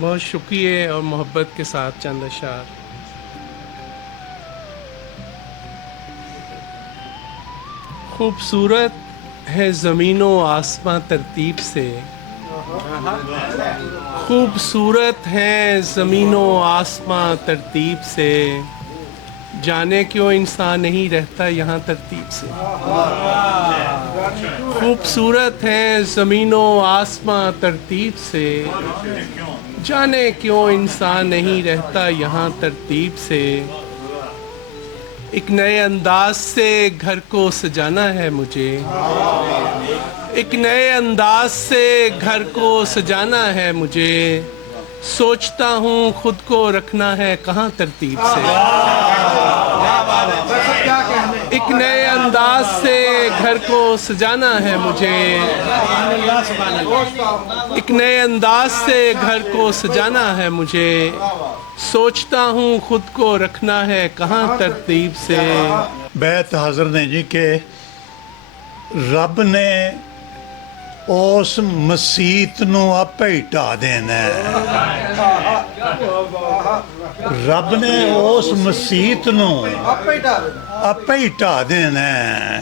بہت شکریہ اور محبت کے ساتھ چند اشعار۔ خوبصورت ہے زمین و آسماں ترتیب سے، خوبصورت ہے زمین و آسماں ترتیب سے، جانے کیوں انسان نہیں رہتا یہاں ترتیب سے۔ خوبصورت ہے زمین و آسماں ترتیب سے، جانے کیوں انسان نہیں رہتا یہاں ترتیب سے۔ ایک نئے انداز سے گھر کو سجانا ہے مجھے، ایک نئے انداز سے گھر کو سجانا ہے مجھے، سوچتا ہوں خود کو رکھنا ہے کہاں ترتیب سے۔ ایک نئے انداز سے گھر کو سجانا ہے مجھے، ایک نئے انداز سے گھر کو سجانا ہے مجھے، سوچتا ہوں خود کو رکھنا ہے کہاں ترتیب سے۔ بیت حاضر نے جی کہ رب نے اس مسیت نو آپ ہی ٹا دینا ہے، رب نے اس مسیت نو آپ ہی ٹا دینا ہے،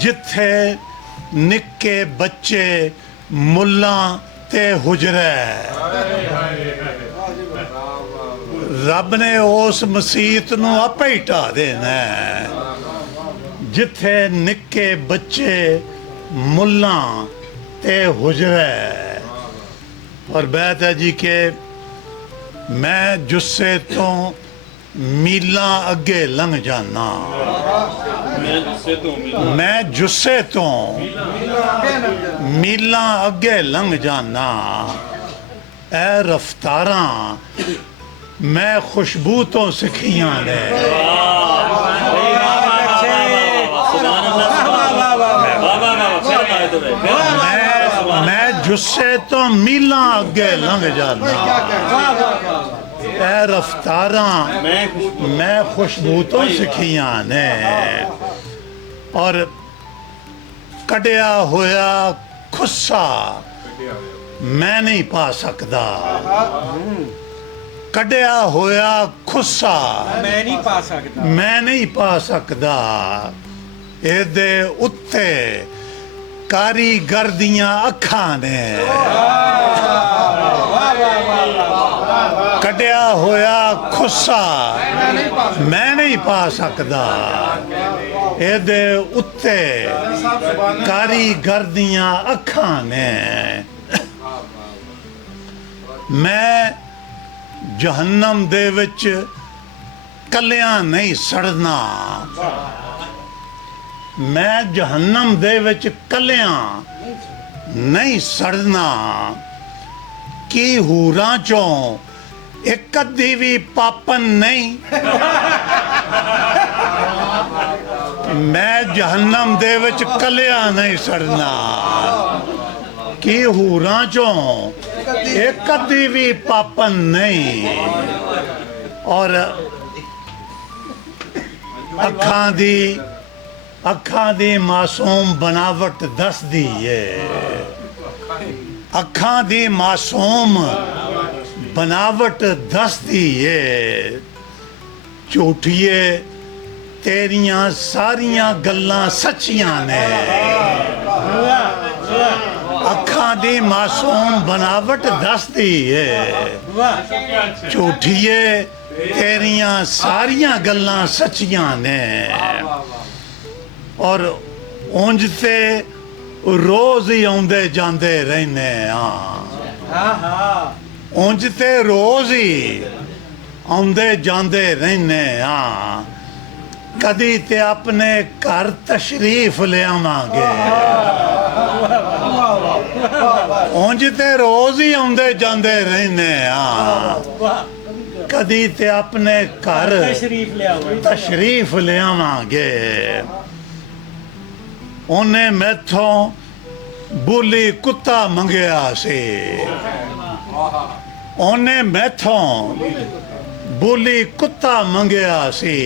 جتھے نکے بچے ملاں تے حجرے، رب نے اس مسیت نو آپ ہی ٹا دینا ہے، جتھے نکے بچے ملاں تے حجرے۔ اور بیت ہے جی کہ میں جسے تو میلاں اگے لنگ جانا، میں جسے تو میلاں اگے لنگ جانا، اے رفتاراں میں خوشبو تو سکھیاں نے، میں جسے تو میلاں اگے لنگ جانا، اے رفتاراں میں خوشبو تو سکھیاں نے۔ اور کڈیا ہویا خصہ میں نہیں پا سکدا، کڈیا ہویا خصہ میں نہیں پا سکتا، میں نہیں پا سکدا، اے دے اتے کاریگر دیاں اکھاں نے، کڈیا ہویا خصہ میں نہیں پا سکدا، اے دے اتے کاریگر دیاں اکھاں نے۔ میں جہنم دے وچ کلیاں نہیں سڑنا، میں جہنم دے وچ کلیاں نہیں سڑنا، کی ہوراں چوں ایک ادھی بھی پاپن نہیں، میں جہنم دے وچ کلیاں نہیں سڑنا، کی ہوراں چوں ایک ادھی بھی پاپن نہیں۔ اور اکھاں دی معصوم بناوٹ دس دی ہے، اکھاں دی معصوم بناوٹ دس دی ہے، جھوٹیے تیریاں ساریاں گلاں سچیاں نے، اکھاں دی معصوم بناوٹ دس دی ہے، جھوٹیے تیریاں ساریاں گلاں سچیاں نے۔ اور اونج تے روز ہی آندے جاندے رہنے ہاں، اونج تے روز ہی آندے جاندے رہنے ہاں، کدی تے اپنے گھر تشریف لے آواں گے، اونج تے روز ہی آندے جاندے رہنے ہاں، کدی تے اپنے گھر تشریف لے آواں گے۔ انہیں میتھوں بولی کتا منگیا سی، انہیں میتھوں بولی کتا منگیا سی،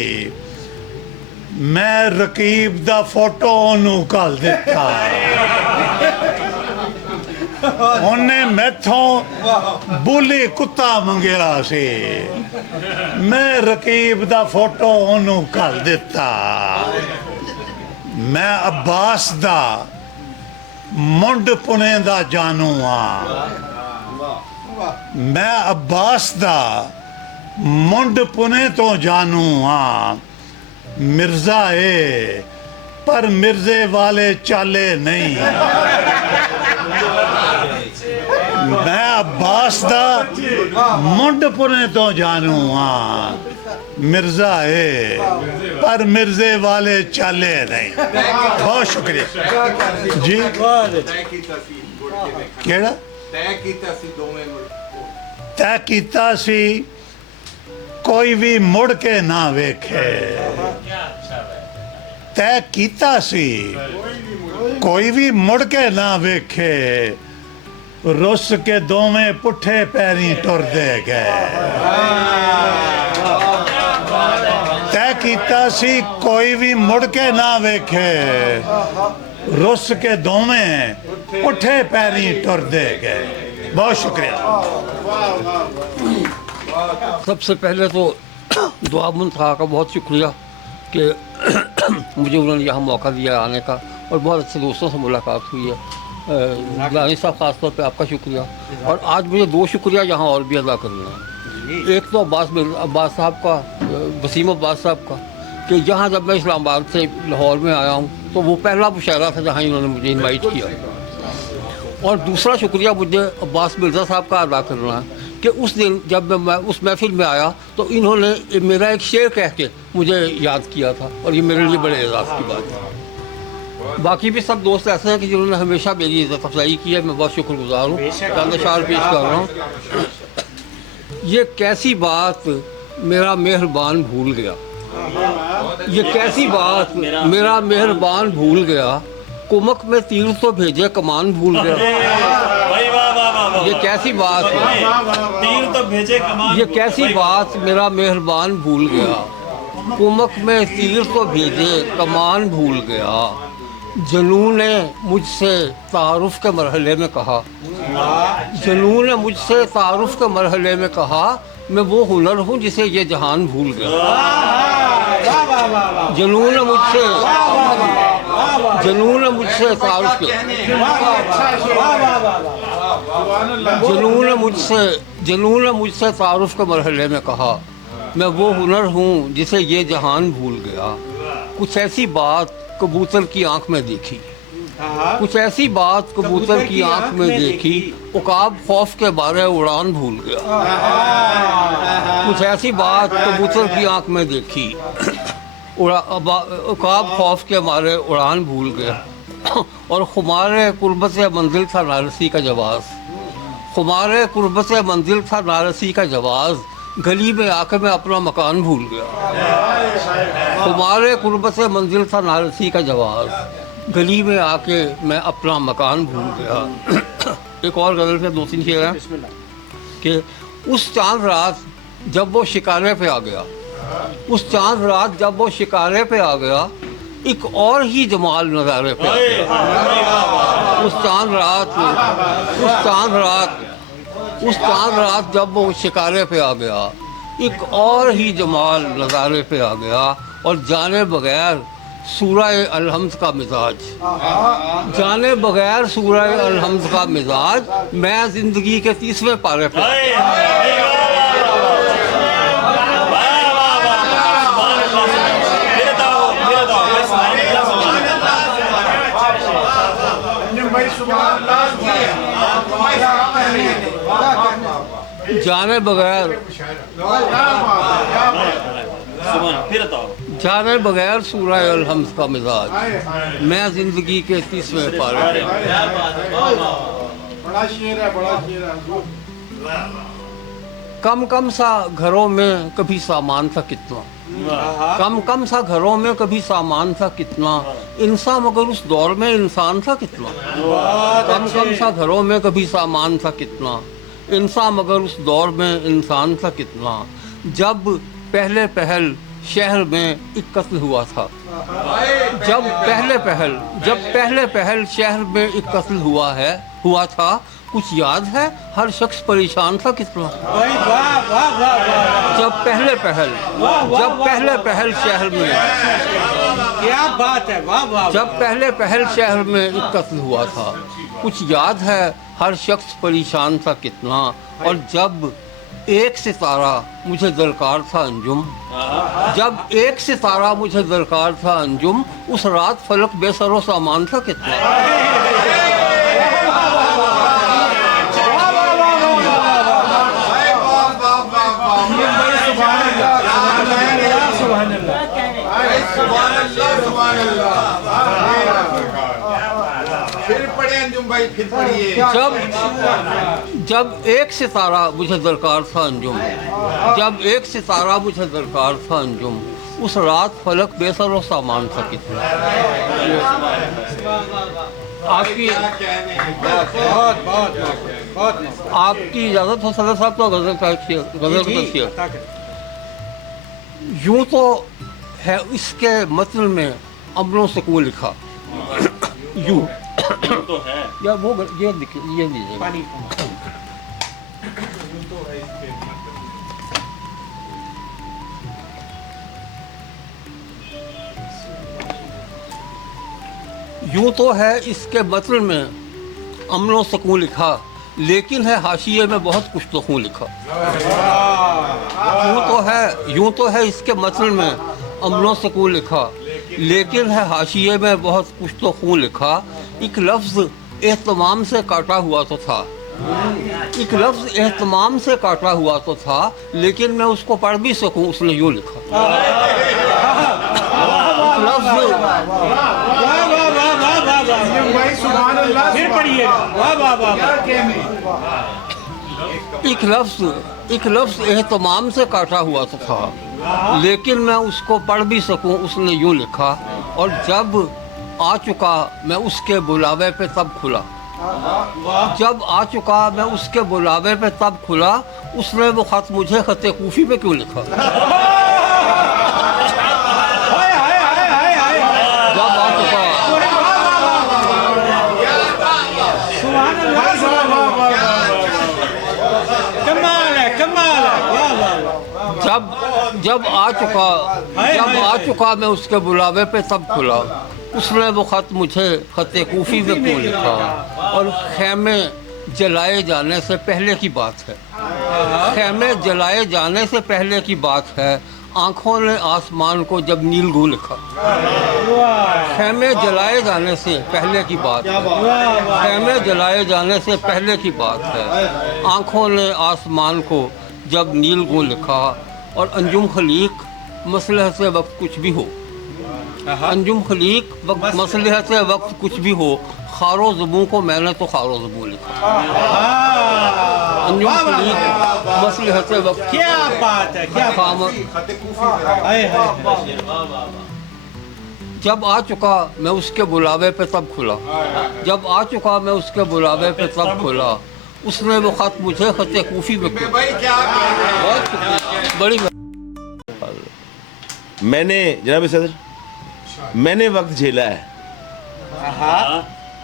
میں رقیب دا فوٹو انہوں کال دیتا، ਉਹਨੇ ਮੈਥੋਂ ਬੋਲੀ ਕੁੱਤਾ ਮੰਗਿਆ ਸੀ ਮੈਂ ਰਕੀਬ ਦਾ ਫੋਟੋ ਉਹਨੂੰ ਘੱਲ ਦਿੱਤਾ ਮੈਂ ਅਬਾਸ ਦਾ ਮੁੰਡ ਪੁਣੇ ਦਾ ਜਾਨੂ ਆ ਮੈਂ ਅਬਾਸ ਦਾ ਮੁੰਡ ਪੁਣੇ ਤੋਂ ਜਾਨੂ ਆ ਮਿਰਜ਼ਾ ਏ ਪਰ ਮਿਰਜ਼ੇ ਵਾਲੇ ਚਾਲੇ ਨਹੀਂ ਮੈਂ ਅਬਾਸ ਦਾ ਮੁੰਡ ਪੁਣੇ ਤੋਂ ਜਾਨੂ ਆ ਮਿਰਜ਼ਾ ਏ ਪਰ ਮਿਰਜ਼ੇ ਵਾਲੇ ਚਾਲੇ ਨਹੀਂ ਬਹੁਤ ਸ਼ੁਕਰੀਆ ਜੀ ਕਿਹੜਾ ਤੈਅ ਕੀਤਾ ਸੀ ਕੋਈ ਵੀ ਮੁੜ ਕੇ ਨਾ ਵੇਖੇ ਤੈਅ ਕੀਤਾ ਸੀ ਕੋਈ ਵੀ ਮੁੜ ਕੇ ਨਾ ਵੇਖੇ ਰੁੱਸ ਕੇ ਦੋਵੇਂ ਪੁੱਠੇ ਪੈਰੀਂ ਟੁਰਦੇ ਗਏ ਤੈਅ ਕੀਤਾ ਸੀ ਕੋਈ ਵੀ ਮੁੜ ਕੇ ਨਾ ਵੇਖੇ ਰੁੱਸ ਕੇ ਦੋਵੇਂ ਪੁੱਠੇ ਪੈਰੀਂ ਟੁਰਦੇ गए बहुत शुक्रिया सबसे पहले तो दुआ मुंतहा का बहुत शुक्रिया कि मुझे उन्होंने यहाँ मौका दिया आने का और बहुत अच्छे दोस्तों से मुलाकात हुई है गिलानी साहब ख़ास तौर पे आपका शुक्रिया और आज मुझे दो शुक्रिया यहाँ और भी अदा करना है एक तो अब्बास साहब का वसीम अब्बास साहब का कि यहाँ जब मैं इस्लामाबाद से लाहौर में आया हूँ तो वो पहला मुशायरा था जहाँ इन्होंने मुझे इनवाइट किया और दूसरा शुक्रिया मुझे अब्बास मिर्ज़ा साहब का अदा करना है कि उस दिन जब मैं उस महफिल में आया तो इन्होंने मेरा एक शेर कह के मुझे याद किया था और ये मेरे लिए बड़े एजाज़ की बात है बाकी भी सब दोस्त ऐसे हैं कि जिन्होंने हमेशा मेरी इज़्ज़त अफजाई की है मैं बहुत शुक्रगुजार हूँ चंद अशार पेश कर रहा हूँ ये कैसी बात मेरा मेहरबान भूल गया ये कैसी बात मेरा मेहरबान भूल गया कुमक में तीर तो भेजे कमान भूल गया ये कैसी बात तीर तो भेजे कमान ये कैसी बात मेरा मेहरबान भूल गया कुमक में तीर तो भेजे कमान भूल गया जनून ने मुझसे तारुफ के मरहले में कहा जनून ने मुझसे तारुफ के मरहले में कहा मैं वो हुनर हूँ जिसे ये जहान भूल गया जनून ने मुझसे तारुफ के जनून ने मुझसे तारुफ के मरहले में कहा मैं वो हुनर हूँ जिसे ये जहान भूल गया कुछ ऐसी बात कबूतर की आंख में देखी कुछ ऐसी बात कबूतर की आंख में देखी उकाब खौफ के बारे उड़ान भूल गया कुछ ऐसी बात कबूतर की आंख में देखी उकाब खौफ के मारे उड़ान भूल गया और खुमारे कुर्बत मंजिल था नारसी का जवाज़ खुमारे कुर्बत मंजिल था नारसी का जवाज़ गली में आके मैं अपना मकान भूल गया खुमारे कुर्बत मंजिल था नारसी का जवाज़ गली में आके मैं अपना मकान भूल गया एक और गज़ल से दो तीन शेर हैं कि उस चांद रात जब वो शिकारे पे आ गया उस चांद रात जब वो शिकारे पे आ गया एक और ही जमाल नज़ारे पे आ गया उस चांद रात जब वो शिकारे पे आ गया एक और ही जमाल नज़ारे पे आ गया और जाने बगैर सूरह अलहम्द का मिजाज जाने बगैर सूरह अलहम्द का मिजाज मैं ज़िंदगी के 30वें पारे पे जाने बगैर सूरह अलहम्द का मिजाज मैं ज़िंदगी के 30वें पारे कम सा घरों में कभी सामान था कितना कम सा घरों में कभी सामान था कितना इंसान मगर उस दौर में इंसान था कितना कम सा घरों में कभी सामान था कितना इंसान मगर उस दौर में इंसान था कितना जब पहले पहल शहर में एक कत्ल हुआ था जब पहले पहल शहर में एक कत्ल हुआ था कुछ याद है हर शख्स परेशान था कितना। भाई वाह वाह वाह वाह, जब पहले पहल शहर में, क्या बात है, वाह वाह। जब पहल शहर में एक कत्ल हुआ था, कुछ याद है हर शख्स परेशान था कितना। और जब एक सितारा मुझे दरकार था अंजुम, जब एक सितारा मुझे दरकार था अंजुम, उस रात फलक बेसरो सामान था कितना। फिर पढ़े अंजुम भाई, फिर पढ़िए। जब एक सितारा मुझे दरकार था अंजुम, जब एक सितारा मुझे दरकार था अंजुम, उस रात फलक बेसरो सामान था कितना। आपकी बहुत बहुत बहुत आपकी इजाज़त हो सदर साहब तो गजल पेश। यूँ तो है इसके मतलब में अमलों से को लिखा यूँ तो है। या वो ये लीजिए पानी। यूँ तो है इसके मतलब में अमलों से को लिखा, लेकिन है हाशिए में बहुत कुछ तो खून लिखा। यूँ तो है इसके मतलब में अमलों से को लिखा, लेकिन है हाशिए में बहुत कुछ तो खून लिखा। एक लफ्ज़ एहतमाम से काटा हुआ तो था, एक लफ्ज़ एहतमाम से काटा हुआ तो था, लेकिन मैं उसको पढ़ भी सकूं उसने यूँ लिखा। फिर पढ़िए, वाह वाह वाह। एक लफ्ज़ एहतमाम से काटा हुआ तो था, लेकिन मैं उसको पढ़ भी सकूं उसने यूँ लिखा। और जब आ चुका मैं उसके बुलावे पे तब खुला, जब आ चुका मैं उसके बुलावे पे तब खुला, उसने वो खत मुझे खत कूफी में क्यों लिखा। जब आ चुका जब आ चुका मैं उसके बुलावे पे तब खुला, उसने वो ख़त मुझे ख़त कूफी में क्यों लिखा। और खेमे जलाए जाने से पहले की बात है, खेमे जलाए जाने से पहले की बात है, आँखों ने आसमान को जब नीलगू लिखा। खेमे जलाए जाने से पहले की बात है, खेमे जलाए जाने से पहले की बात है, आँखों ने आसमान को जब नीलगू लिखा। और अंजुम खलीक मसलह से वक्त कुछ भी हो, अंजुम खलीक मसलह से वक्त कुछ भी हो, खारो ज़बू को मैंने तो खारो ज़बू लिखा। अंजुम खलीक मसलह से वक्त, क्या बात है, क्या जब आ चुका मैं उसके बुलावे पे तब खुला, जब आ चुका मैं उसके बुलावे पे तब खुला, उसने वो ख़त मुझे ख़त कूफी में क्यों। बहुत शुक्रिया, बड़ी मैंने जनाब सदर, मैंने वक्त झेला है,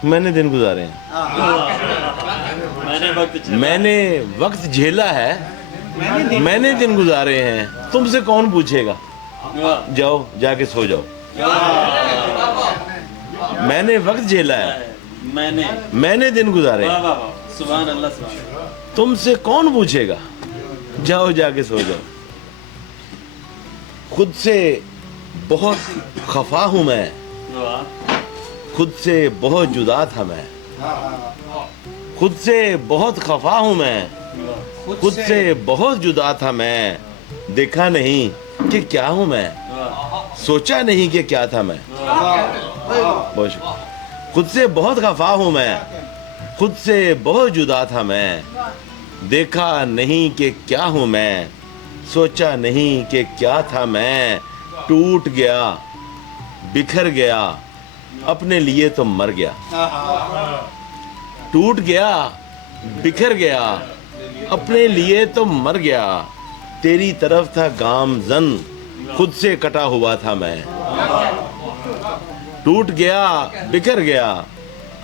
मैंने दिन गुजारे हैं, मैंने वक्त झेला है, मैंने दिन गुजारे हैं, तुमसे कौन पूछेगा, जाओ जाके सो जाओ। मैंने वक्त झेला है, मैंने दिन गुजारे हैं, सुभान अल्लाह, सुभान अल्लाह। तुमसे कौन पूछेगा, जाओ जाके सो जाओ। खुद से बहुत खफा हूँ मैं, खुद से बहुत जुदा था मैं, खुद से बहुत खफा हूँ मैं, खुद से बहुत जुदा था मैं, देखा नहीं कि क्या हूँ मैं, सोचा नहीं कि क्या था मैं। बहुत शुक्रिया। खुद से बहुत खफा हूँ मैं, खुद से बहुत जुदा था मैं, देखा नहीं कि क्या हूँ मैं, सोचा नहीं कि क्या था मैं। टूट गया, बिखर गया, अपने लिए तो मर गया। टूट गया, बिखर गया, अपने लिए तो मर गया। तेरी तरफ था गामज़न, खुद से कटा हुआ था मैं। टूट गया, बिखर गया,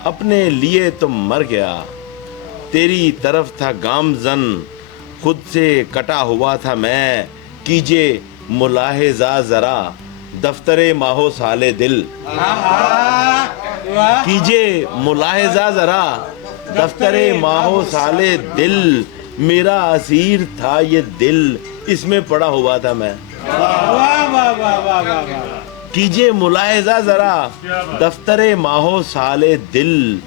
अपने लिए तो मर गया। तेरी तरफ था गामजन, खुद से कटा हुआ था मैं, कीजिए मुलाहिजा जरा दफ्तरे माहो साले दिल, वाह कीजिए मुलाहिजा जरा दफ्तरे माहो साले दिल, मेरा असीर था ये दिल, इसमें पड़ा हुआ था मैं। वाह वाह वाह वाह वाह कीजिए मुलाहिजा जरा दफ्तरे माहो साले दिल,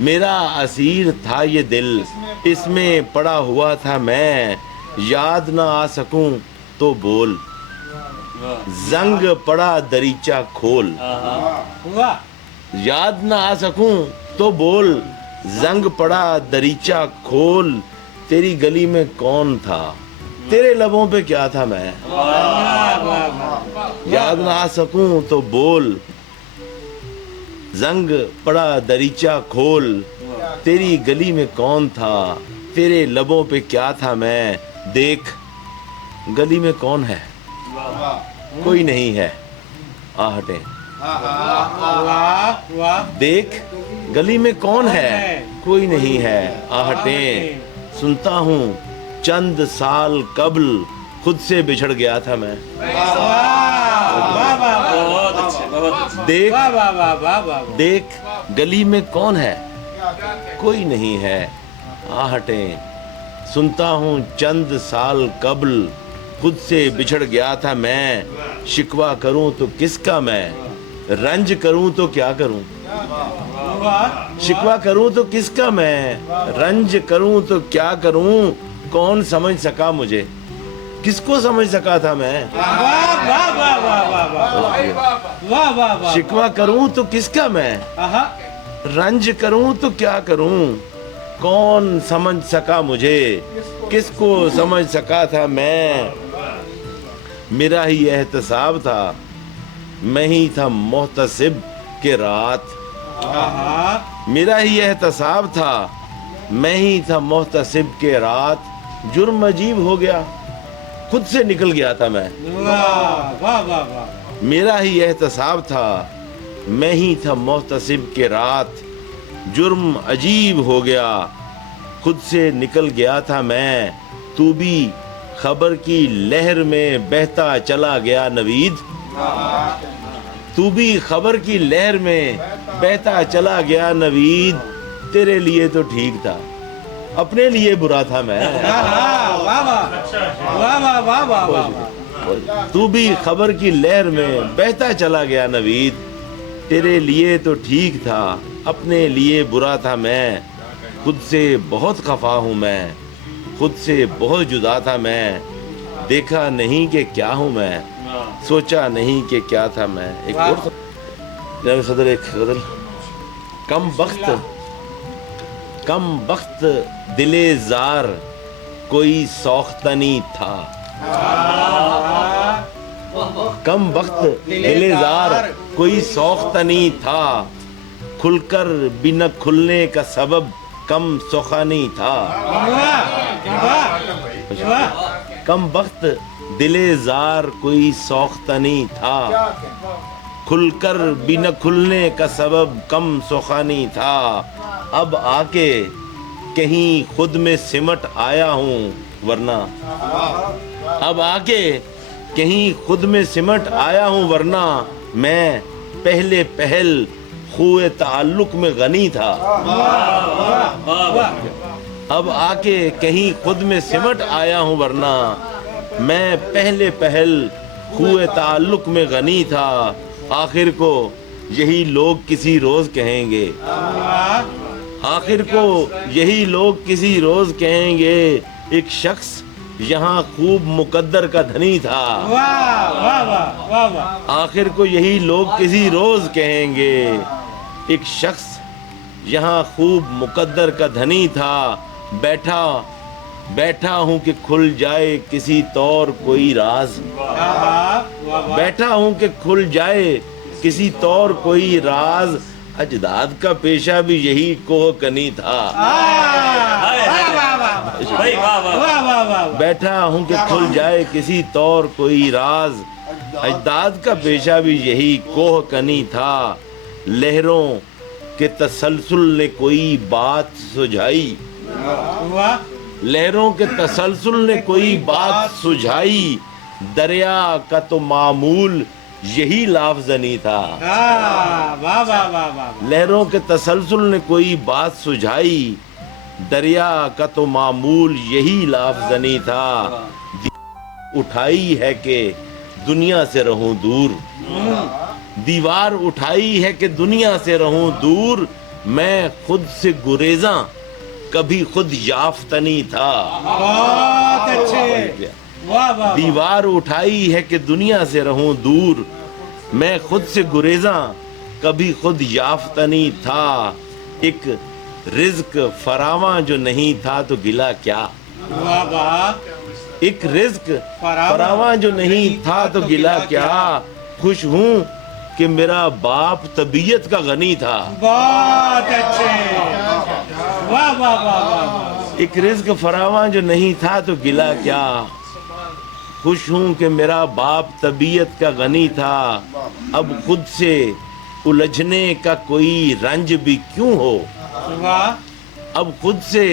मेरा असीर था ये दिल, इसमें पड़ा हुआ था मैं, याद ना आ सकूं तो बोल, जंग पड़ा दरीचा खोल, वाह याद ना आ सकूं तो बोल, जंग पड़ा दरीचा खोल, तेरी गली में कौन था, तेरे लबों पे क्या था मैं, याद ना आ सकूं तो बोल, जंग पड़ा दरीचा खोल, तेरी गली में कौन था, तेरे लबों पे क्या था मैं, देख गली में कौन है, कोई नहीं है, आहटे, वाह वाह देख गली में कौन है, कोई नहीं है, आहटे, सुनता हूँ चंद साल कबल खुद से बिछड़ गया था मैं, बहुत अच्छे, बहुत अच्छे। देख वाह वाह वाह वाह वाह देख गली में कौन है, कोई नहीं है, आहटे, सुनता हूँ चंद साल कबल खुद से बिछड़ गया था मैं, शिकवा करूँ तो किसका मैं, रंज करूँ तो क्या करूँ, शिकवा करूँ तो किसका मैं, रंज करूँ तो क्या करूँ, कौन समझ सका मुझे, किसको समझ सका था मैं, वाह वाह वाह वाह वाह वाह वाह वाह शिकवा करूँ तो किसका मैं, आहा रंज करूं तो क्या करूं, कौन समझ सका मुझे, किसको समझ सका था मैं, मेरा ही एहतसाब था, मैं ही था मोहतसिब के रात, मेरा ही एहतसाब था, मैं ही था मोहतसिब के रात, जुर्म अजीब हो गया, खुद से निकल गया था मैं, वाह वाह वाह वाह मेरा ही एहतसाब था, मैं ही था मोहतसिब के रात, जुर्म अजीब हो गया, खुद से निकल गया था मैं, तू भी खबर की लहर में बहता चला गया नवीद, तू भी खबर की लहर में बहता चला गया नवीद, तेरे लिए तो ठीक था, अपने लिए बुरा था मैं, वाह वाह वाह वाह वाह वाह तू भी खबर की लहर में बहता चला गया नवीद, तेरे लिए तो ठीक था, अपने लिए बुरा था मैं, खुद से बहुत खफा हूँ मैं, खुद से बहुत जुदा था मैं, देखा नहीं कि क्या हूँ मैं, सोचा नहीं कि क्या था मैं। एक और जनाब सदर एक गज़ल, कम वक्त दिले जार कोई सौख्तनी था, कम वक्त दिलेजार कोई सौख्तनी था, खुलकर बिना खुलने का सबब कम सुखानी था, कम वक्त दिलेजार कोई सौख्तनी था, खुलकर बिना खुलने का सबब कम सुखानी था, अब आके कहीं खुद में सिमट आया हूँ वरना, अब आके कहीं खुद में सिमट आया हूँ वरना, मैं पहले पहल खुए ताल्लुक में गनी था, अब आके कहीं खुद में सिमट आया हूँ वरना, मैं पहले पहल खुए ताल्लुक में गनी था, आखिर को यही लोग किसी रोज कहेंगे, आखिर को यही लोग किसी रोज कहेंगे, एक शख्स यहाँ खूब मुकद्दर का धनी था, आखिर को यही लोग किसी रोज कहेंगे, एक शख्स यहाँ खूब मुकद्दर का धनी था, बैठा हूँ कि खुल जाए किसी तौर कोई राज, बैठा हूँ कि खुल जाए किसी तौर कोई राज, अजदाद का पेशा भी यही कोह कनी था, भाई वाह वाह बैठा हूँ कि खुल जाए किसी तौर कोई राज, अजदाद का पेशा भी यही कोह कनी था, लहरों के तसलसल ने कोई बात सुझाई, वाह लहरों के तसलसल ने कोई बात सुझाई, दरिया का तो मामूल यही लाफजनी था। वाह वाह वाह वाह लहरों के तसलसल ने कोई बात सुझाई, दरिया का तो मामूल यही लाफजनी था। उठाई है कि दुनिया से रहूं दूर, दीवार उठाई है कि दुनिया से रहूं दूर, मैं खुद से गुरेजा कभी खुद याफ्तनी था। बहुत अच्छे वाह वाह दीवार उठाई है कि दुनिया से रहूं दूर, मैं खुद से गुरेजा कभी खुद याफ्तनी था। एक रिज्क फरावां जो नहीं था तो गिला क्या, वाह वाह एक रिज्क फरावां जो नहीं था तो गिला क्या। खुश हूँ कि मेरा बाप तबीयत का गनी था। बहुत अच्छे वाह वाह वाह वाह एक रिज्क फरावां जो नहीं था तो गिला क्या। खुश हूँ कि मेरा बाप तबीयत का गनी था। अब खुद से उलझने का कोई रंज भी क्यों हो, वाह अब खुद से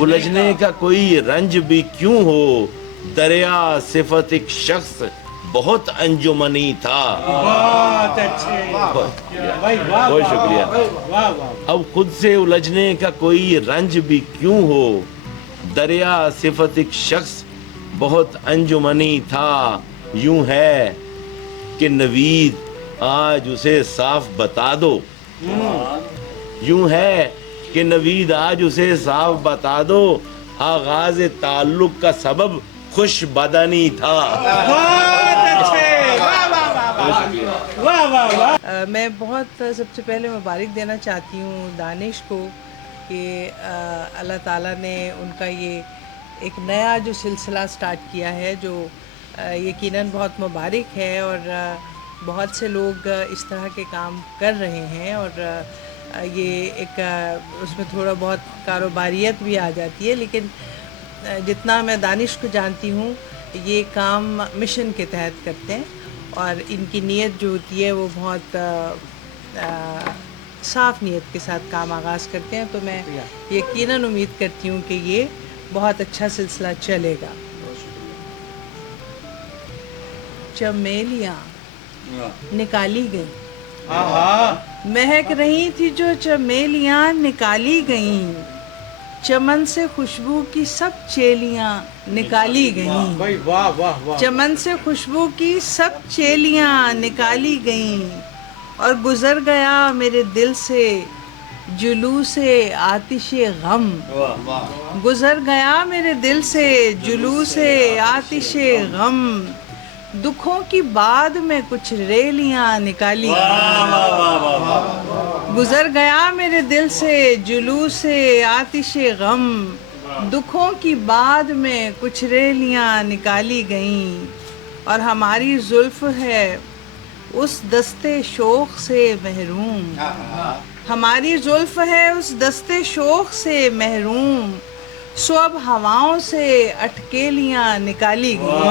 उलझने का कोई रंज भी क्यों हो। दरिया सिफत एक शख्स बहुत अंजुमनी था। बहुत अच्छे भाई वाह बहुत शुक्रिया। वाह वाह अब खुद से उलझने का कोई रंज भी क्यों हो। दरिया सिफत एक शख्स बहुत अंजुमनी था। यूं है कि नवीद आज उसे साफ बता दो, यूं है कि नवीद आज उसे साफ बता दो। आगाज ताल्लुक का सबब खुश बदनी था। बहुत अच्छे वाह वाह वाह वाह वाह वाह मैं बहुत सबसे पहले मुबारक देना चाहती हूँ दानिश को कि अल्लाह ताला ने उनका ये एक नया जो सिलसिला स्टार्ट किया है, जो यकीनन बहुत मुबारक है। और बहुत से लोग इस तरह के काम कर रहे हैं और ये एक उसमें थोड़ा बहुत कारोबारियत भी आ जाती है, लेकिन जितना मैं दानिश को जानती हूँ ये काम मिशन के तहत करते हैं और इनकी नीयत जो होती है वो बहुत साफ़ नीयत के साथ काम आगाज़ करते हैं। तो मैं यकीनन उम्मीद करती हूँ कि ये बहुत अच्छा सिलसिला चलेगा। चमेलियाँ निकाली गई, महक रही थी जो चमेलियाँ निकाली गईं, चमन से खुशबू की सब चेलियाँ निकाली गईं। भाई वाह वाह वाह चमन से खुशबू की सब चेलियाँ निकाली गईं और गुजर गया मेरे दिल से जुलूसे आतिशे गम, गुजर गया मेरे दिल से जुलूसे आतिशे गम। दुखों की बाद में कुछ रेलियाँ निकाली, गुजर गया मेरे दिल से जुलूसे आतिशे गम। दुखों की बाद में कुछ रेलियाँ निकाली गईं और हमारी जुल्फ है उस दस्ते शोख से महरूम, हमारी जुल्फ है उस दस्ते शोख से महरूम। सो अब हवाओं से अटकेलियाँ निकाली गई,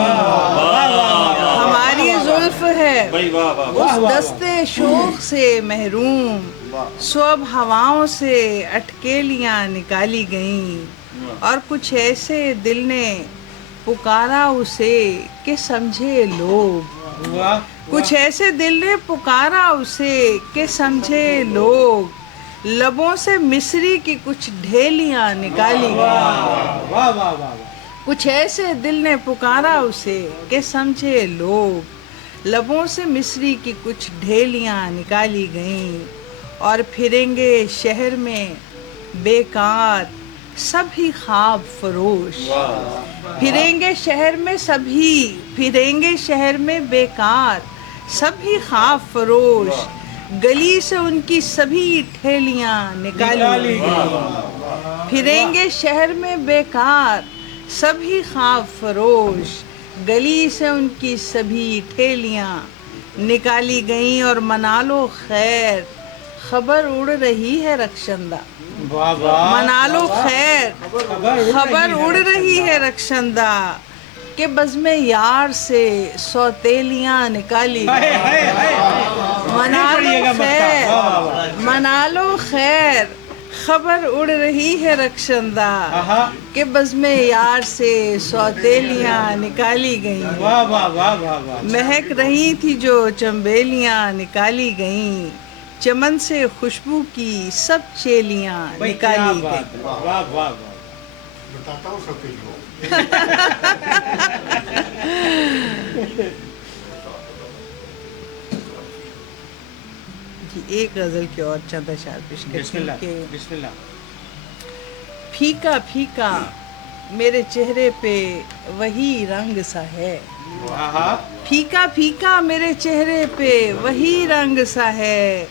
हमारी जुल्फ है उस दस्ते शोख से महरूम। सो अब हवाओं से अटकेलियाँ निकाली गईं और कुछ ऐसे दिल ने पुकारा उसे कि समझे लोग, कुछ ऐसे दिल ने पुकारा उसे कि समझे लोग। लबों से मिस्री की कुछ ढेलियाँ निकाली गईं, वाह वाह वाह कुछ ऐसे दिल ने पुकारा उसे कि समझे लोग। लबों से मिस्री की कुछ ढेलियाँ निकाली गईं और फिरेंगे शहर में बेकार सभी ख्वाब फरोश, फिरेंगे शहर में सभी, फिरेंगे शहर में बेकार सभी ख्वाब फरोश। गली से उनकी सभी ठेलियाँ निकाली गईं, फिरेंगे शहर में बेकार सभी ख्वाब फरोश। गली से उनकी सभी ठेलियाँ निकाली गईं और मना लो खैर खबर उड़ रही है रक्षंदा, वाह वाह मना लो खैर खबर उड़ रही है रक्षंदा के बज़्म यार से सौतेलियाँ निकाली गईं। मना लो खैर, मना लो खैर खबर उड़ रही है रक्षंदा कि बज़्म यार से सौतेलियां निकाली गईं। वाह वाह वाह वाह वाह। महक रही थी जो चंबेलियां निकाली गईं, चमन से खुशबू की सब चेलियां भाई क्या निकाली बात गईं। है। वाह वाह वाह। बताता हूँ सब कुछ। जी, एक गजल की और चंद अशार पेश करती हूँ बिस्मिल्लाह कि बिस्मिल्लाह। फीका फीका मेरे चेहरे पे वही रंग सा है, हाँ फीका फीका मेरे चेहरे पे वही रंग सा है,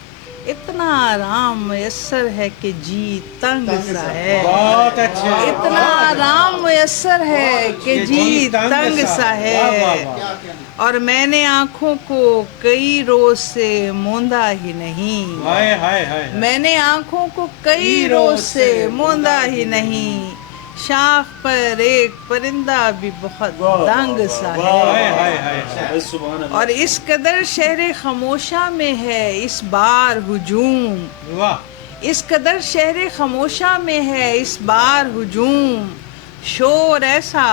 इतना आराम मयसर है कि जी तंग सा है। बहुत अच्छे। इतना आराम मयसर है कि जी तंग सा वाह, है। वाह, वाह। और मैंने आँखों को कई रोज से मूंदा ही नहीं, हाय हाय हाय। मैंने आँखों को कई रोज से मूंदा ही नहीं, शाख पर एक परिंदा भी बहुत दंग सा हाय है। हाय हाय हाय। सुभान अल्लाह। और इस कदर शहर खामोशा में है इस बार हुजूम, वाह। इस कदर शहर खामोशा में है इस बार हुजूम, शोर ऐसा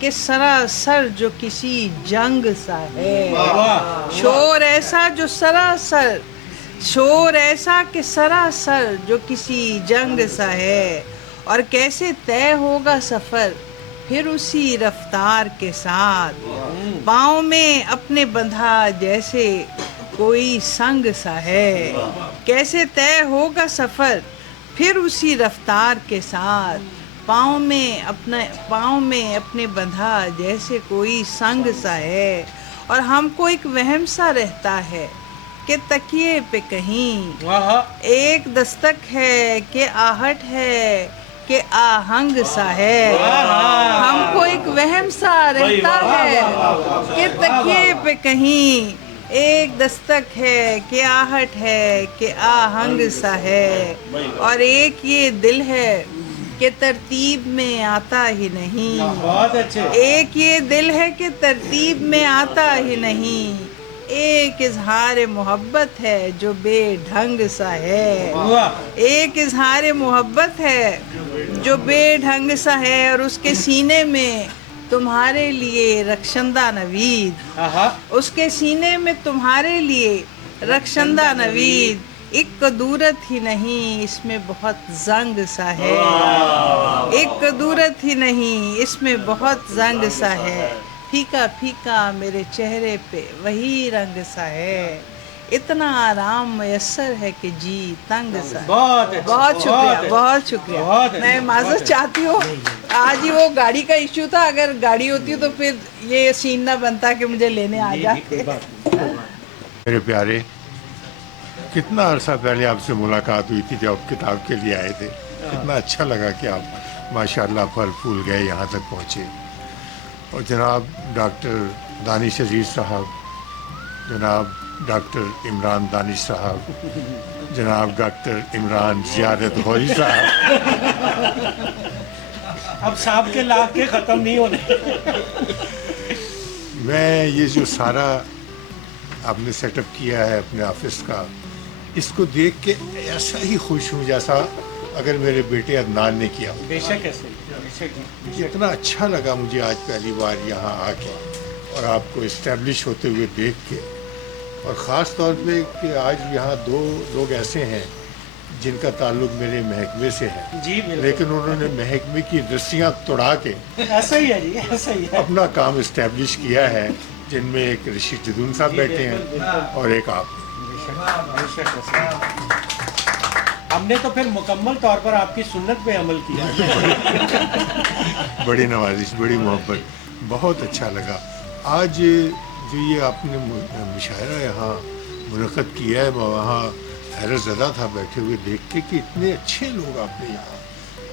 कि सरासर जो किसी जंग सा है, वाह। शोर ऐसा जो सरासर, शोर ऐसा कि सरासर जो किसी जंग सा है। और कैसे तय होगा सफर फिर उसी रफ्तार के साथ, पाँव में अपने बंधा जैसे कोई संग सा है। कैसे तय होगा सफर फिर उसी रफ्तार के साथ, पाँव में अपने बंधा जैसे कोई संग सा है। और हमको एक वहम सा रहता है कि तकिए पे कहीं वाह। एक दस्तक है कि आहट है कि आहंग सा है। हमको एक वहम सा रहता है कि तकिए पे कहीं एक दस्तक है कि आहट है कि आहंग सा है। और एक ये दिल है कि तरतीब में आता ही नहीं, बहुत अच्छे। एक ये दिल है कि तरतीब में आता ही नहीं, एक इजहार मोहब्बत है जो बेढंग सा है। वाह। एक इजहार मोहब्बत है जो बेढंग सा है, और उसके सीने में तुम्हारे लिए रक्षंदा नवीद, हाँ। उसके सीने में तुम्हारे लिए रक्षंदा नवीद, एक कदूरत ही नहीं इसमें बहुत जंग सा है, एक कदूरत ही नहीं इसमें बहुत जंग सा है। फीका फीका मेरे चेहरे पे वही रंग सा है, इतना आराम मयसर है कि जी तंग सा है। बहुत अच्छे। बहुत शुक्रिया, अच्छे। बहुत शुक्रिया। बहुत अच्छे, मैं माजरत बहुत चाहती हूँ, आज ही वो गाड़ी का इश्यू था, अगर गाड़ी होती तो फिर ये सीन ना बनता कि मुझे लेने आ जाते। मेरे प्यारे, कितना अरसा पहले आपसे मुलाकात हुई थी जब किताब के लिए आए थे। कितना अच्छा लगा कि आप माशाल्लाह फल फूल गए, यहाँ तक पहुँचे। और जनाब डॉक्टर दानिश अजीज़ साहब, जनाब डॉक्टर इमरान दानिश साहब, जनाब डॉक्टर इमरान ज़ियारत गौरी साहब, अब साहब के लाख के ख़त्म नहीं होने। मैं ये जो सारा आपने सेटअप किया है अपने ऑफिस का, इसको देख के ऐसा ही खुश हूँ जैसा अगर मेरे बेटे अदनान ने किया। बेशक ऐसे, बेशक जी। इतना अच्छा लगा मुझे आज पहली बार यहाँ आके और आपको इस्टेब्लिश होते हुए देख के, और ख़ास तौर पे कि आज यहाँ दो लोग ऐसे हैं जिनका ताल्लुक मेरे महकमे से है, जी बिल्कुल। लेकिन उन्होंने महकमे की रस्सियाँ तोड़ा के ऐसा ही है जी, ऐसा ही है। अपना काम इस्टेब्लिश किया है, जिनमें एक ऋषि जदून साहब बैठे हैं और एक आप। बेशक ऐसे। हमने तो फिर मुकम्मल तौर पर आपकी सुन्नत पे अमल किया। बड़ी नवाजिश, बड़ी मोहब्बत, बहुत अच्छा लगा। आज जो ये आपने मुशायरा यहाँ मुनक़्क़द किया है, मैं वहाँ हैरत ज़दा था बैठे हुए देख के कि इतने अच्छे लोग आपने यहाँ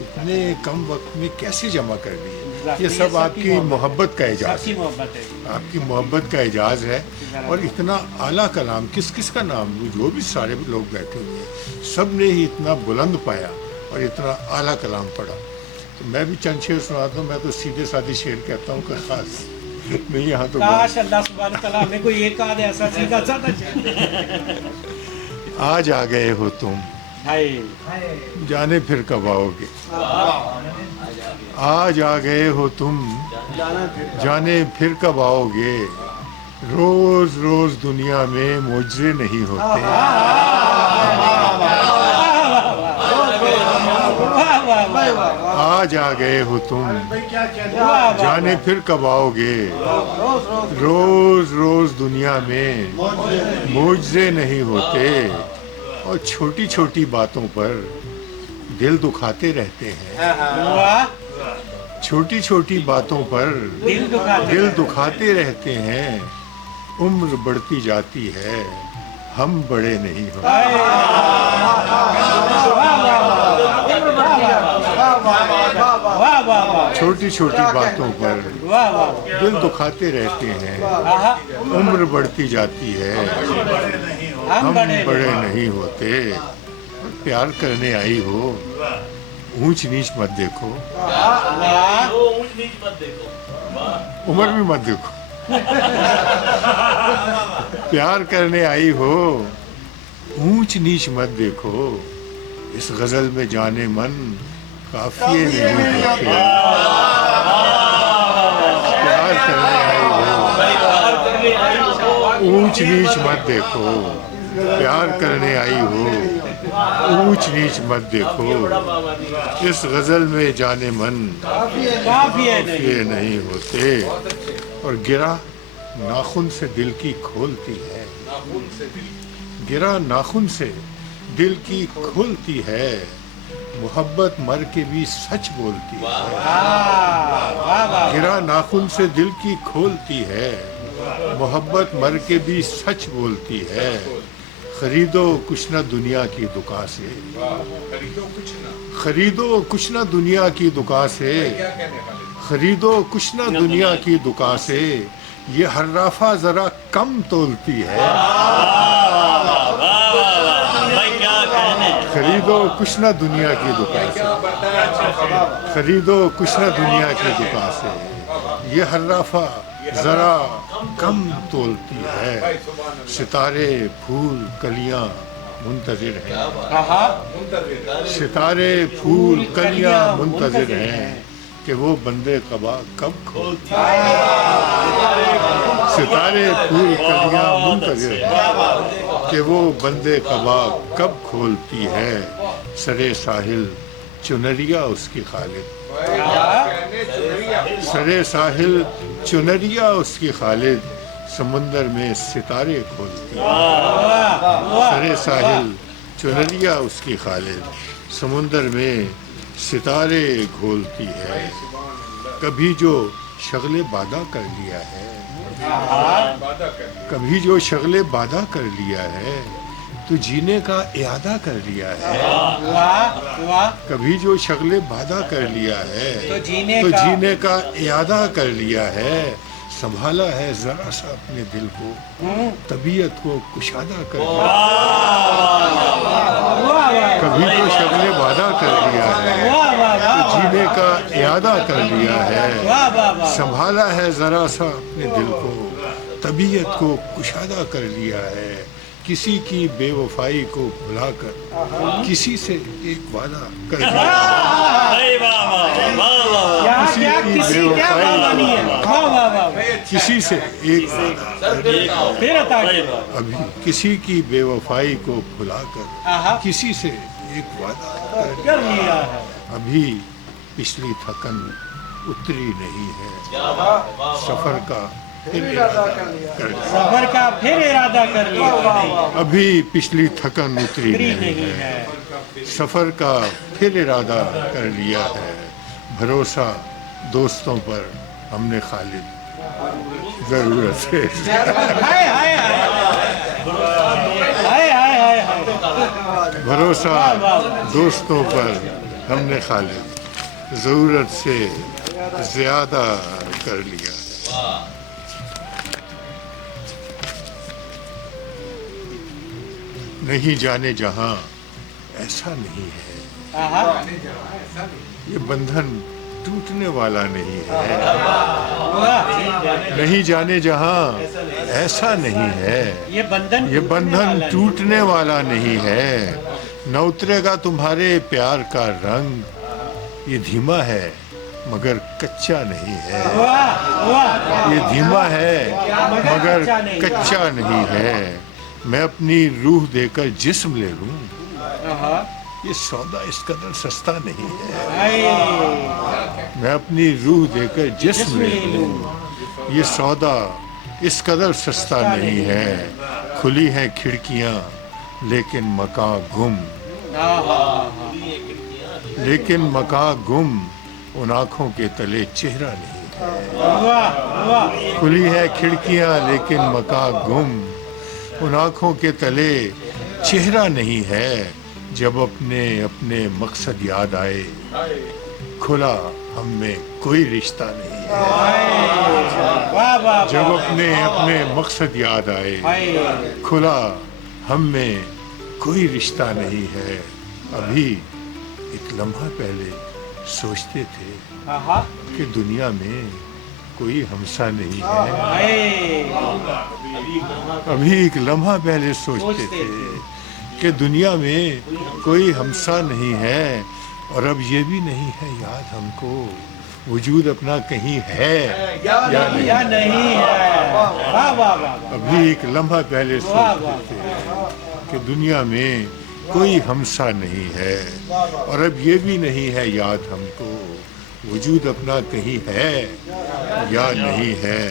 इतने कम वक्त में कैसे जमा कर दिए। ये सब आपकी मोहब्बत का एजाज़ आपकी है, मोहब्बत है। आपकी मोहब्बत का एजाज़ है। और इतना आला कलाम, किस किस का नाम लूँ, जो भी सारे लोग बैठे हुए हैं सब ने ही इतना बुलंद पाया और इतना आला कलाम पढ़ा। तो मैं भी चंद शेर सुनाता हूँ। मैं तो सीधे साधे शेर कहता हूँ कि ख़ास नहीं, यहाँ तो काश अल्लाह सुब्हान तआला हमें कोई एक आध ऐसा सीधा साधा। आज आ गए हो तुम हाय जाने फिर कब आओगे। आज आ गए हो तुम, जाने फिर कब आओगे। रोज रोज दुनिया में मुझसे नहीं होते। आज आ गए हो तुम, जाने फिर कब आओगे। रोज रोज दुनिया में मुझसे नहीं होते और छोटी छोटी बातों पर दिल दुखाते रहते हैं। छोटी छोटी बातों पर दिल दुखाते रहते हैं। उम्र बढ़ती जाती है, हम बड़े नहीं होते। छोटी छोटी बातों पर दिल दुखाते रहते हैं। उम्र बढ़ती जाती है, हम बड़े नहीं होते। प्यार करने आई हो, ऊंच नीच मत देखो, उम्र भी मत देखो। प्यार करने आई हो, ऊंच नीच मत देखो। इस गजल में जाने मन काफिए नहीं होते। प्यार करने आई हो, ऊंच नीच मत देखो। प्यार करने आई हो, ऊंच नीच मत देखो। इस गजल में जाने मन काफिए नहीं होते। और गिरा नाखून से दिल की खोलती है, गिरा नाखून से दिल की खोलती है। मोहब्बत मर के भी सच बोलती है। गिरा नाखून से दिल की खोलती है, मोहब्बत मर के भी सच बोलती है। खरीदो कुछ ना दुनिया की दुकान से, खरीदो कुछ ना दुनिया की दुकान से। खरीदो कुछ ना दुनिया की दुकान से। ये हर्राफा जरा कम तोलती है। खरीदो कुछ ना दुनिया की दुकान से, खरीदो कुछ ना दुनिया की दुकान से। ये हर्राफा जरा कम तोलती है। सितारे फूल कलियां मुंतजिर हैं, सितारे फूल कलियां मुंतजिर हैं कि वो बंदे कबा कब खोलती है। सितारे फूल कलियां मुंतजिर हैं कि वो बंदे कबा कब खोलती है। सरे साहिल चुनरिया उसकी खालिद, सरे साहिल चुनरिया उसकी खालिद। समुंदर में सितारे खोलती है। सरे साहिल चुनरिया उसकी खालिद, समुंदर में सितारे घोलती है। कभी जो शगले बादा कर लिया है, कभी जो शगले बादा कर लिया है, तो जीने का इरादा कर लिया है। कभी जो शगले बादा कर लिया है, तो जीने का इरादा कर लिया है। संभाला है जरा सा अपने दिल को, तबीयत को कुशादा कर लिया। कभी जो शगले वादा कर लिया है, तो जीने का इरादा कर लिया है। संभाला है जरा सा अपने दिल को, तबीयत को कुशादा कर लिया है। किसी की बेवफाई को भुलाकर किसी से एक वादा कर लिया। किसी की बेवफाई किसी से एक वादा, अभी किसी की बेवफाई को भुलाकर किसी से एक वादा कर लिया। अभी पिछली थकन उतरी नहीं है, सफर का फिर इरादा कर लिया। सफर का फिर इरादा कर लिया। अभी पिछली थकन उतरी नहीं है, सफर का फिर इरादा कर लिया है। भरोसा दोस्तों पर हमने खालिद जरूरत है। भरोसा दोस्तों पर हमने खालिद जरूरत से ज्यादा कर लिया। नहीं जाने जहां ऐसा नहीं है, ये बंधन टूटने वाला नहीं है। नहीं जाने जहां ऐसा नहीं है, ये बंधन टूटने वाला नहीं है। न उतरेगा तुम्हारे प्यार का रंग, ये धीमा है मगर कच्चा नहीं है, ये धीमा है मगर कच्चा नहीं है, मैं अपनी रूह देकर जिस्म ले लूं, ये सौदा इस कदर सस्ता नहीं है, मैं अपनी रूह देकर जिस्म ले लूं, ये सौदा इस कदर सस्ता नहीं है, खुली हैं खिड़कियां लेकिन मकान गुम, लेकिन मकान गुम, उन आंखों के तले चेहरा नहीं है, खुली है खिड़कियां लेकिन मकान गुम, उन आंखों के तले चेहरा नहीं है, जब अपने अपने मकसद याद आए, खुला हम में कोई रिश्ता नहीं है, जब अपने अपने मकसद याद आए, खुला हम में कोई रिश्ता नहीं है, अभी एक लम्हा पहले सोचते थे कि दुनिया में कोई हमसा नहीं है, अभी एक लम्हा पहले सोचते थे कि दुनिया में कोई हमसा नहीं है, और अब ये भी नहीं है याद हमको वजूद अपना कहीं है या नहीं है, अभी एक लम्हा पहले सोचते थे कि दुनिया में कोई हमसा नहीं है, और अब ये भी नहीं है याद हमको वजूद अपना कहीं है या नहीं है,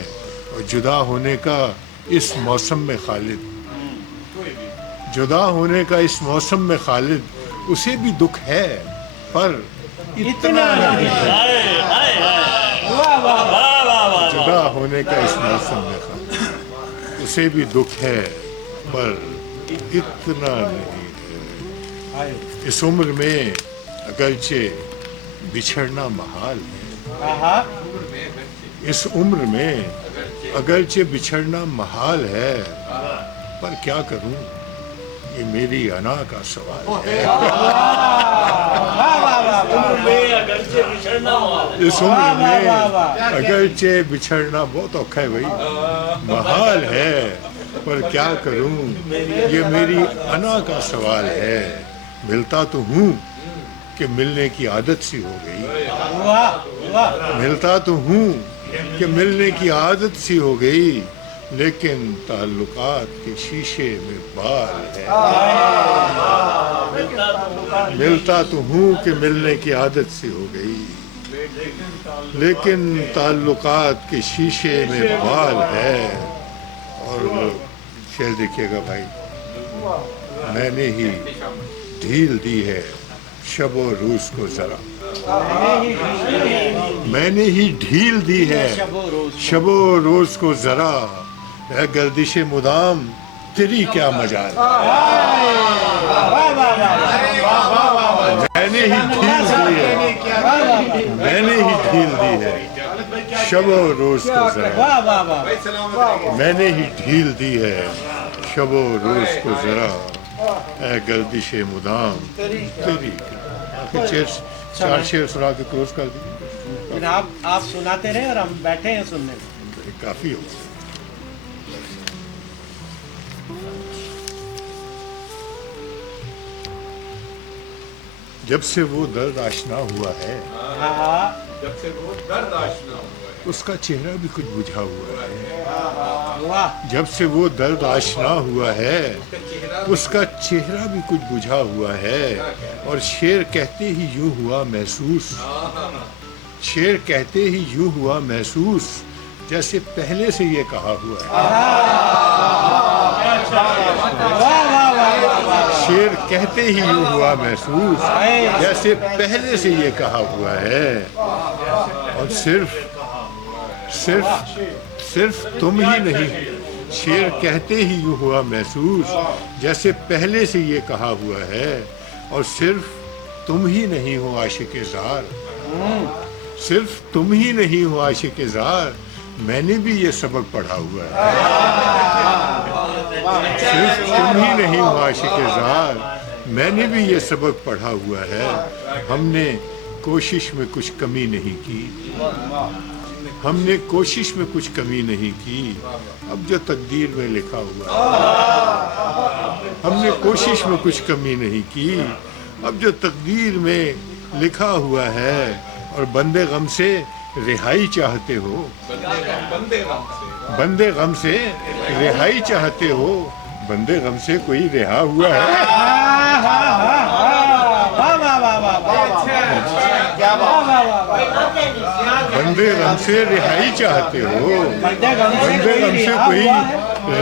और जुदा होने का इस मौसम में खालिद, जुदा होने का इस मौसम में खालिद, उसे भी दुख है पर इतना नहीं है, जुदा होने का इस मौसम में खालिद, उसे भी दुख है पर इतना नहीं है, इस उम्र में अगरचे बिछड़ना महाल है, इस उम्र में अगरचे बिछड़ना महाल है, पर क्या करूं ये मेरी अना का सवाल है, इस उम्र में अगरचे बिछड़ना बहुत औखा है भाई, महाल है, पर क्या करूं ये मेरी अना का सवाल है, मिलता तो हूँ कि मिलने की आदत सी हो गई, मिलता तो हूँ कि मिलने की आदत सी हो गई, लेकिन ताल्लुकात के शीशे में बाल है, मिलता तो हूँ कि मिलने की आदत सी हो गई, लेकिन ताल्लुकात के शीशे में बाल है, और शेर देखिएगा भाई, मैंने ही ढील दी है शबो रोज को जरा, मैंने ही ढील दी है शबो रोज को जरा, है गर्दिश मुदाम तेरी क्या मजाल, मैंने ही ढील दी है, मैंने ही ढील दी है शबो रोज को जरा, मैंने ही ढील दी है शबो रोज को जरा, है गर्दिश मुदाम तेरी, चार शेर सुना के क्लोज कर दीजिए, आप सुनाते रहे और हम बैठे हैं सुनने में, काफी हो। जब से वो दर्द आशना हुआ है, जब से वो दर्द आशना हुआ है, उसका चेहरा भी कुछ बुझा हुआ है, जब से वो दर्द आशना हुआ है, उसका चेहरा भी कुछ बुझा हुआ है, और शेर कहते ही यूं हुआ महसूस, शेर कहते ही यूं हुआ महसूस, जैसे पहले से ये कहा हुआ है, शेर कहते ही यूं हुआ महसूस, जैसे पहले से ये कहा हुआ है, और सिर्फ तुम ही नहीं, शेर कहते ही यूं हुआ महसूस, जैसे पहले से ये कहा हुआ है, और सिर्फ तुम ही नहीं हो आशिक़े ज़ार, सिर्फ तुम ही नहीं हो आशिक़े ज़ार, मैंने भी ये सबक पढ़ा हुआ है, सिर्फ तुम ही नहीं हो आशिक़े ज़ार, मैंने भी ये सबक पढ़ा हुआ है, हमने कोशिश में कुछ कमी नहीं की, ہم نے کوشش میں کچھ کمی نہیں کی، اب جو تقدیر میں لکھا ہوا ہے۔ ہم نے کوشش میں کچھ کمی نہیں کی، اب جو تقدیر میں لکھا ہوا ہے۔ اور بندے غم سے رہائی چاہتے ہو، بندے غم سے رہائی چاہتے ہو، بندے غم سے کوئی رہا ہوا ہے؟ بندے غم سے رہائی چاہتے ہو، بندے غم سے کوئی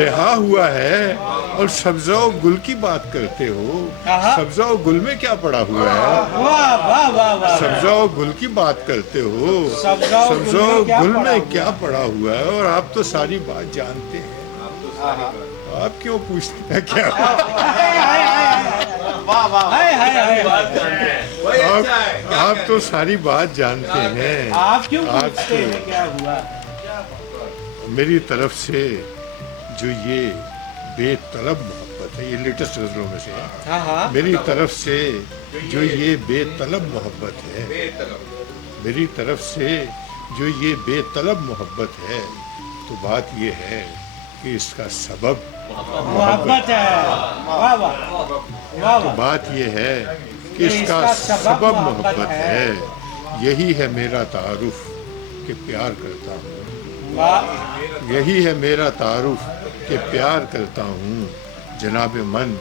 رہا ہوا ہے۔ اور سبزہ و گل کی بات کرتے ہو، سبزہ و گل میں کیا پڑا ہوا ہے؟ سبزہ و گل کی بات کرتے ہو، سبزہ و گل میں کیا پڑا ہوا ہے؟ اور آپ تو ساری بات جانتے ہیں، آپ کیوں پوچھتے ہیں کیا؟ آپ تو ساری بات جانتے ہیں، آپ کیوں پوچھتے ہیں کیا ہوا؟ میری طرف سے جو یہ بے طلب محبت ہے، یہ لیٹسٹ غزلوں میں سے ہے، میری طرف سے جو یہ بے طلب محبت ہے، میری طرف سے جو یہ بے طلب محبت ہے، تو بات یہ ہے کہ اس کا سبب محبت ہے۔ تو بات یہ ہے کہ اس کا سبب محبت ہے۔ یہی ہے میرا تعارف کہ پیار کرتا ہوں، یہی ہے میرا تعارف کہ پیار کرتا ہوں۔ جناب من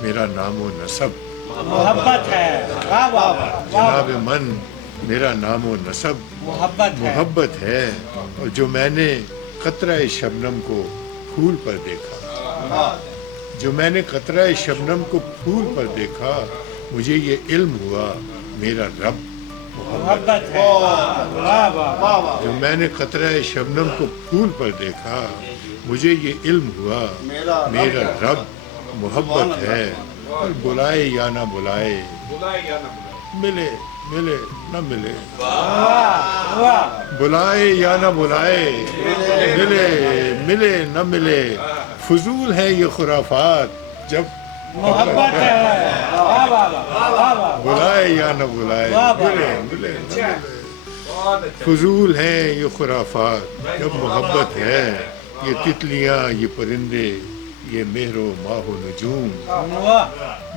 میرا نام و نسب، محبت ہے۔ جناب من میرا نام و نسب محبت ہے۔ اور جو میں نے قطرہ شبنم کو پھول پر دیکھا، جو میں نے قطرہ شبنم کو پھول پر دیکھا، مجھے یہ علم ہوا میرا رب محبت ہے۔ جو میں نے قطرہ شبنم کو پھول پر دیکھا، مجھے یہ علم ہوا میرا رب محبت ہے۔ اور بلائے یا نہ بلائے، ملے ملے نہ ملے، بلائے یا نہ بلائے، ملے ملے نہ ملے، فضول ہے یہ خرافات جب محبت ہے۔ بلائے یا نہ بلائے، ملے ملے نہ ملے، فضول ہیں یہ خرافات جب محبت ہے۔ یہ تتلیاں، یہ پرندے، یہ مہر و ماہ و نجوم،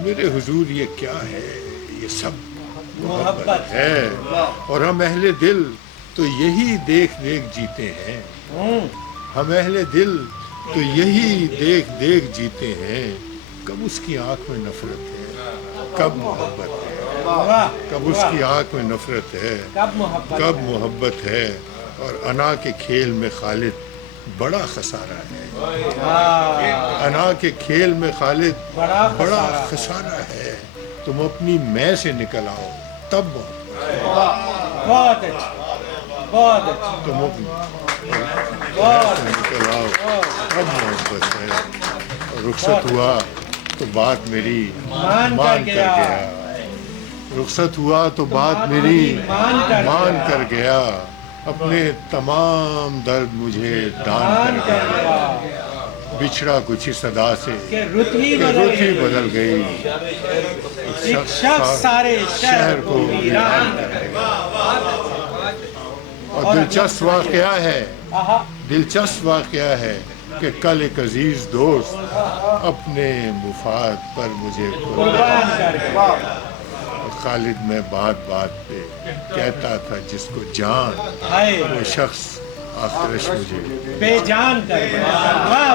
میرے حضور یہ کیا ہے؟ یہ سب محبت ہے۔ اور ہم اہل دل تو یہی دیکھ دیکھ جیتے ہیں، ہم اہل دل تو یہی دیکھ دیکھ جیتے ہیں۔ کب اس کی آنکھ میں نفرت ہے، کب محبت ہے، کب اس کی آنکھ میں نفرت ہے، کب محبت ہے۔ اور انا کے کھیل میں خالد بڑا خسارہ ہے، انا کے کھیل میں خالد بڑا خسارہ ہے۔ تم اپنی میں سے نکل آؤ تب محبت ہے، بہت اچھا، بہت اچھا۔ تم اپنی میں سے نکل آؤ تب محبت ہے۔ اور رخصت ہوا تو بات میری مان کر گیا، رخصت ہوا تو بات میری مان کر گیا، اپنے تمام درد مجھے دان کر گیا۔ بچھڑا کچھ ہی صدا سے کہ رت ہی بدل گئی، ایک شخص سارے شہر کو ویران کر گیا۔ اور دلچسپ واقعہ ہے کہ کل ایک عزیز دوست اپنے مفاد پر مجھے قربان کر گیا۔ خالد میں بات بات پہ کہتا تھا جس کو جان، وہ شخص آخرش مجھے بے جان کر گیا۔